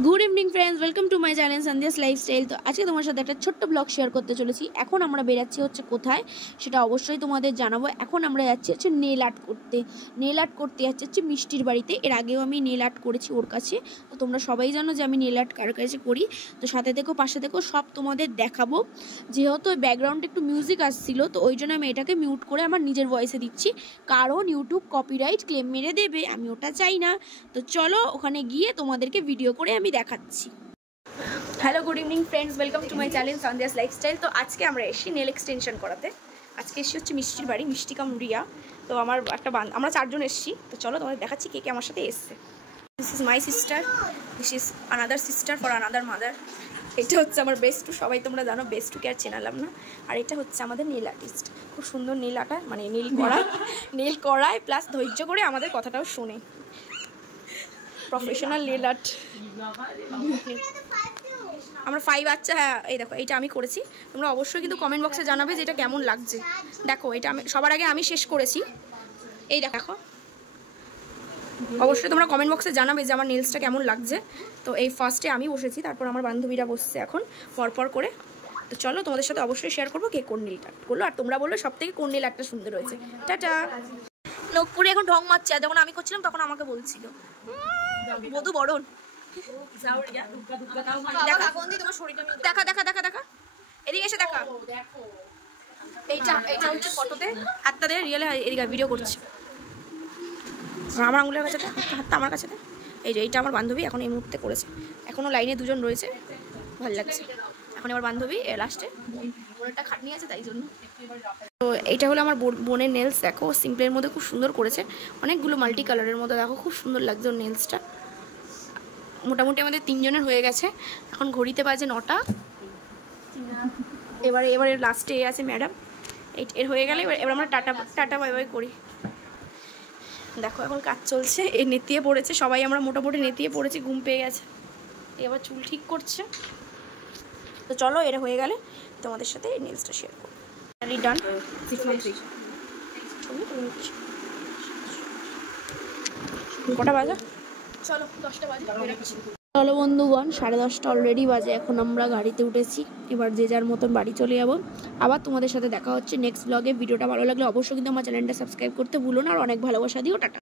Good evening friends, welcome to my channel Sandhya's lifestyle. তো আজকে তোমার সাথে একটা ছোট্ট ব্লগ শেয়ার করতে চলেছি। এখন আমরা বেরাচ্ছি হচ্ছে কোথায় সেটা অবশ্যই তোমাদের জানাবো। এখন আমরা যাচ্ছি হচ্ছে নেল আর্ট করতে। নেল আর্ট করতে যাচ্ছি হচ্ছে মিষ্টির বাড়িতে। এর আগেও আমি নেল আর্ট করেছি ওর কাছে। তো তোমরা সবাই জানো যে আমি নেল আর্ট কার কাছে করি। তো সাথে থেকো পাশে থেকো, সব তোমাদের দেখাবো। যেহেতু ব্যাকগ্রাউন্ডে একটু মিউজিক আসছিল, তো ওই জন্য আমি এটাকে মিউট করে আমার নিজের ভয়েসে দিচ্ছি, কারণ ইউটিউব কপিরাইট ক্লেম মেরে দেবে, আমি ওটা চাই না। তো চলো ওখানে গিয়ে তোমাদেরকে ভিডিও করে আমি দেখাচ্ছি। Hello, good evening friends, welcome to my channel Sandhya's lifestyle. তো আজকে আমরা এসেছি নেল এক্সটেনশন করাতে। আজকে এসেছি হচ্ছে মিষ্টির বাড়ি, মিষ্টি কাম রিয়া। তো আমার একটা আমরা 4 জন এসেছি। তো চলো তোমাদের দেখাচ্ছি কে কে আমার সাথে এসছে। This is my sister, this is another sister for another mother. এটা হচ্ছে আমার বেস্টু, সবাই তোমরা জানো বেস্টুকে আর চেনালাম না। আর এটা হচ্ছে আমাদের নীল আর্টিস্ট, খুব সুন্দর নীল আটা, মানে নীল করায় প্লাস ধৈর্য করে আমাদের কথাটাও শোনে। Professional nail art. আমরা 5 বাচ্চা। হ্যাঁ, এই দেখো এইটা আমি করেছি। তোমরা অবশ্যই কিন্তু কমেন্ট বক্সে জানাবে যে এটা কেমন লাগছে। দেখো এটা আমি সবার আগে আমি শেষ করেছি। এই দেখো, অবশ্যই তোমরা কমেন্ট বক্সে জানাবে যে আমার নেলসটা কেমন লাগছে। তো এই ফার্স্টে আমি বসেছি, তারপর আমার বান্ধবীরা বসছে এখন পরপর করে। তো চলো তোমাদের সাথে অবশ্যই শেয়ার করবো কে কোন নেল আর্ট করলো, আর তোমরা বললো সব থেকে কোন নেল আর্টটা সুন্দর হয়েছে। টাটা। নকপুরে এখন ঢং মারছে, আর যখন আমি করছিলাম তখন আমাকে বলছিল বধু বরণ। দেখা দেখা দেখা দেখা, এদিকে এসে দেখা। এইটা হচ্ছে ফটোতে, হাতটা দিয়ে রিয়েলে এদিকে ভিডিও করছে। আমার আঙুলের কাছে, হাতটা আমার কাছে। এই যে এইটা আমার বান্ধবী এখন এই মুহূর্তে করেছে। এখনও লাইনে 2 জন রয়েছে, ভালো লাগছে। এখন আমার বান্ধবী লাস্টে বোনেরটা খাটনি আছে, তাই জন্য। তো এইটা হলো আমার বোনের নেলস। দেখো সিম্পলের মধ্যে খুব সুন্দর করেছে, অনেকগুলো মাল্টি কালারের মধ্যে। দেখো খুব সুন্দর লাগছে ওর নেলসটা। মোটামুটি আমাদের 3 জনের হয়ে গেছে। এখন ঘড়িতে বাজে 9টা। এবারে লাস্টে এ আছে ম্যাডাম। এর হয়ে গেলে এবার আমরা টাটা বাই বাই করি। দেখো এখন কাজ চলছে, এ নেতিয়ে পড়েছে, সবাই আমরা মোটামুটি নেতিয়ে পড়েছি, ঘুম পেয়ে গেছে। এবার চুল ঠিক করছে। তো চলো এটা হয়ে গেলে তোমাদের সাথে এই নেলসটা শেয়ার করবো। ডান। 6 months কটা বাজে? চলো 10টা বাজে। চলো বন্ধুগণ, 10:30 অলরেডি বাজে। এখন আমরা গাড়িতে উঠেছি, এবার যে যার মতন বাড়ি চলে যাবো। আবার তোমাদের সাথে দেখা হচ্ছে নেক্সট ব্লগে। ভিডিওটা ভালো লাগলে অবশ্যই কিন্তু আমার চ্যানেলটা সাবস্ক্রাইব করতে ভুলো না, আর অনেক ভালোবাসা দিও। টাটা।